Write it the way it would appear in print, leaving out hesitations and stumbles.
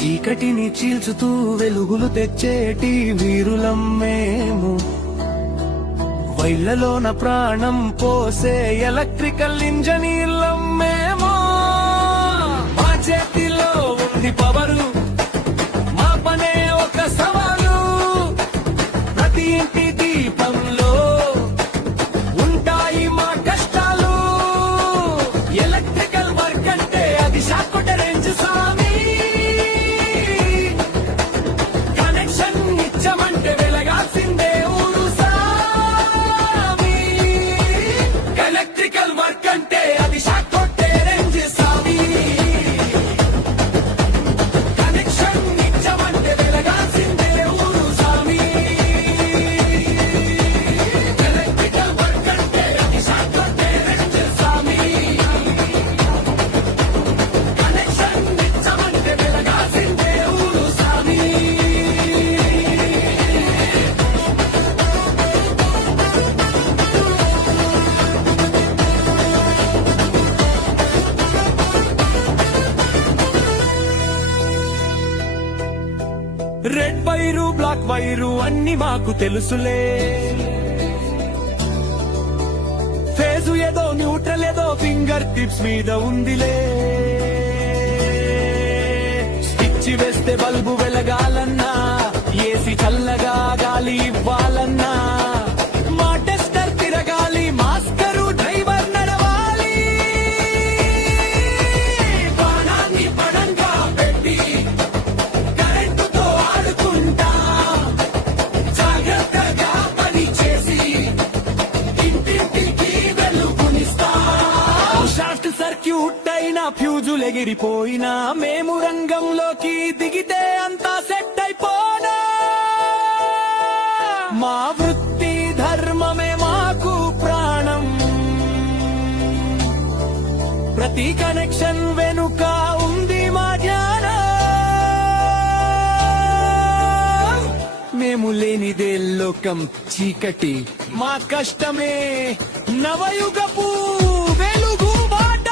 చీకటిని చీల్చుతూ వెలుగులు తెచ్చేటి వీరులం మేము. వైళ్లలోన ప్రాణం పోసే ఎలక్ట్రికల్ ఇంజనీర్లం మేము. మా చేతిలో ఉంది పవరు, మా పనే ఒక సవాలు. ప్రతి ఇంటి దీపంలో ఉంటాయి మా కష్టాలు. ఎలక్ట్రికల్ వర్క్ అంటే అది షాక్ రేంజ్ స్వామి. కనెక్షన్ ఇచ్చమంటే వెలగాల్సిందే ఊరు సామి. ఎలక్ట్రికల్ వర్క్ అంటే అది షాక్ రేంజ్ స్వామి. కనెక్షన్ ఇచ్చమంటే వెలగాల్సిందే ఊరు స్వామి. ఎలక్ట్రికల్ వర్క్ అంటే అది షాక్ రేంజ్ స్వామి. కనెక్షన్ ఇచ్చమంటే వెలగాల్సిందే ఊరు స్వామి. రెడ్ వైరు బ్లాక్ వైరు అన్ని మాకు తెలుసులే. ఫేజు ఏదో న్యూట్రల్ ఏదో ఫింగర్ టిప్స్ మీద ఉందిలే. స్విచ్ వేస్తే బల్బు వెలగాలన్నా, ఏసీ చల్లగా గాలి ఇవ్వాలన్నా, మా టెస్టర్ తిరగాలి, మాస్కరు డ్రైవర్ నడవాలి. బాణాన్ని పడంగా పెట్టి కరెంటుతో ఆడుకుంటా, జాగ్రత్తగా పని చేసి ఇంటింటికి వెలుగునిస్తా. షార్ట్ సర్క్యూట్ అయినా ఫ్యూజులు ఎగిరిపోయినా మేము రంగంలోకి దిగితే అంతా సెట్ అయిపోనా. మా వృత్తి ధర్మమే మాకు ప్రాణం. ప్రతి కనెక్షన్ వెనుక ఉంది మా జ్ఞానం. మేము లేనిదే లోకం చీకటి, మా కష్టమే నవయుగపు వెలుగు బాట.